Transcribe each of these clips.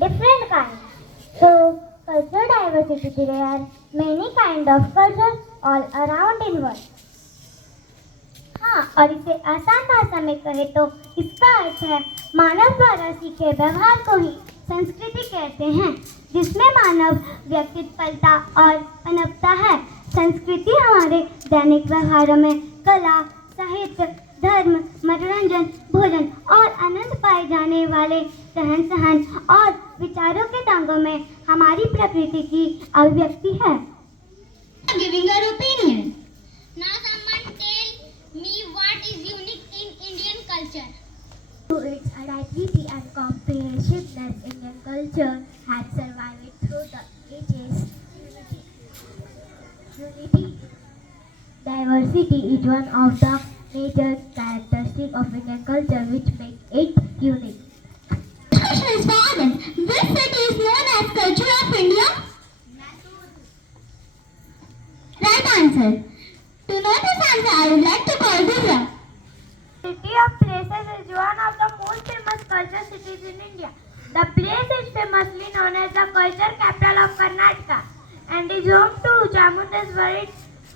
different kinds. So, cultural diversity, there are many kind of cultures all around in world. हाँ, और इसे आसान भाषा में कहे तो इसका अर्थ है मानव द्वारा सीखे व्यवहार को ही संस्कृति कहते हैं, जिसमें मानव व्यक्तित्वता और पनपता है। संस्कृति हमारे दैनिक व्यवहारों में कला, साहित्य, धर्म, मनोरंजन, भोजन और आनंद पाए जाने वाले रहन सहन और विचारों के रंगों में हमारी प्रकृति की अभिव्यक्ति है। Giving your opinion. Now someone tell me what is unique in Indian culture. To its identity and comprehensiveness, Indian culture has survived through the ages. Unity, diversity is one of the major characteristics of Indian culture, which makes it unique. This question is for Anand. Which city is known as culture of India? Right answer. To know this answer, I would like to call Divya. City of Places is one of the most famous culture cities in India. The place is famously known as the culture capital of Karnataka and is home to Chamundeswari,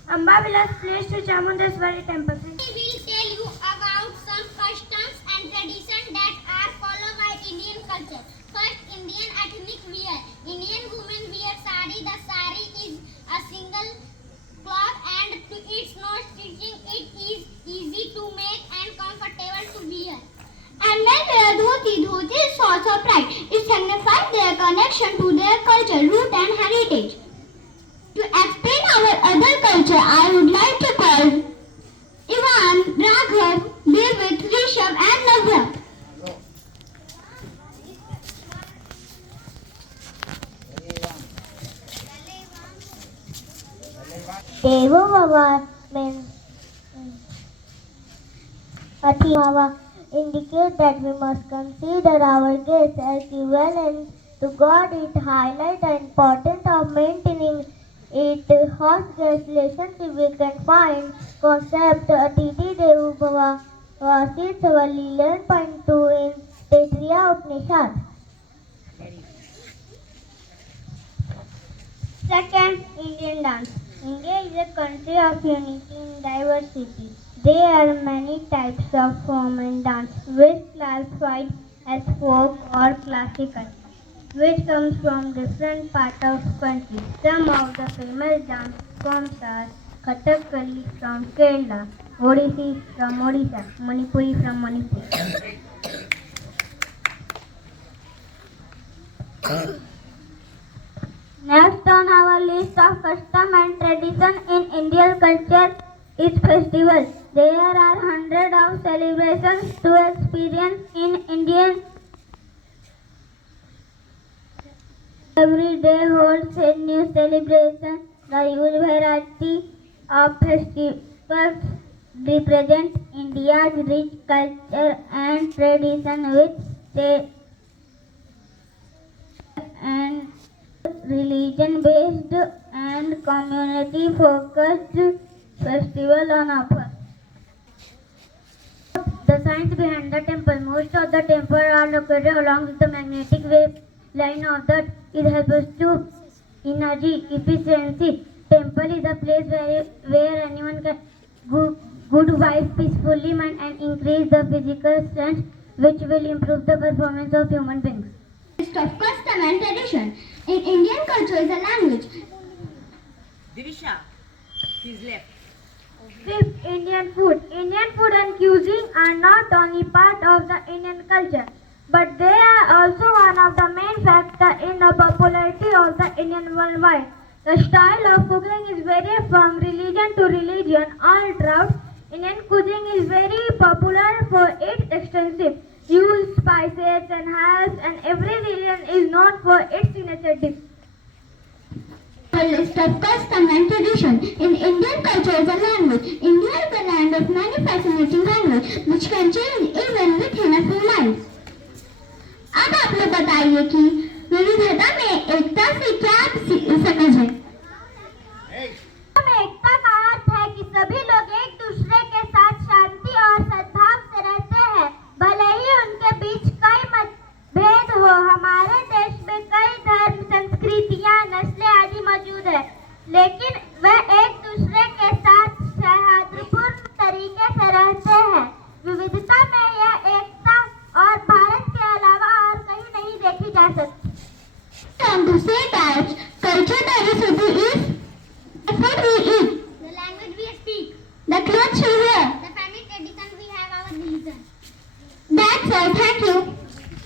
Ambavilas place to Chamundeswari temple. I will tell you about some customs and traditions that are followed by Indian culture. First, Indian ethnic wear. Indian women wear sari. The sari is a single cloth and to its no stitching. It is easy to make and comfortable to wear. And men wear dhoti. Dhoti is source of pride. It signifies their connection to their culture, root and heritage. To explain our other culture, I would like to call Ivan, Raghav, David, Rishabh and Navrat. Devo Bhava means Ati Bhava indicate that we must consider our guests as equivalent to God. It highlights the importance of maintaining it host guest relationship. We can find concept Atiti Devo Bhava Vasit 11.2 in Taittiriya Upanishad. Second, Indian dance. India is a country of unity in diversity. There are many types of form in dance, which classified as folk or classical, which comes from different parts of country. Some of the famous dance forms are Kathakali from Kerala, Odissi from Odisha, Manipuri from Manipur. Next on our list of custom and tradition in Indian culture is festival. There are hundreds of celebrations to experience in Indian. Every day holds a new celebration. The huge variety of festivals represent India's rich culture and tradition, which state and religion-based and community-focused festival on offer. The science behind the temple. Most of the temples are located along the magnetic wave line of the earth. It helps to energy efficiency. Temple is a place where anyone can good vibe, peacefully mind and increase the physical strength, which will improve the performance of human beings. List of custom and tradition. In Indian culture is a language. Divisha, he's left. Fifth, Indian food. Indian food and cuisine are not only part of the Indian culture, but they are also one of the main factors in the popularity of the Indian worldwide. The style of cooking is varied from religion to religion all throughout. Indian cuisine is very popular for its extensive use spices and herbs, and every region is known for its signature dish. A list of custom and tradition. In Indian culture is a language. India is a land of many fascinating language which can change even within a few lives. अब आप लोग बताइए कि विविधता में एकता से क्या समझ है? एकता का अर्थ है कि सभी लोग एक दूसरे के साथ शांति और सद्भाव से रहते हैं, भले ही उनके बीच कई मतभेद हो। हमारे देश इजाजत। And to say that culture diversity is the food we eat.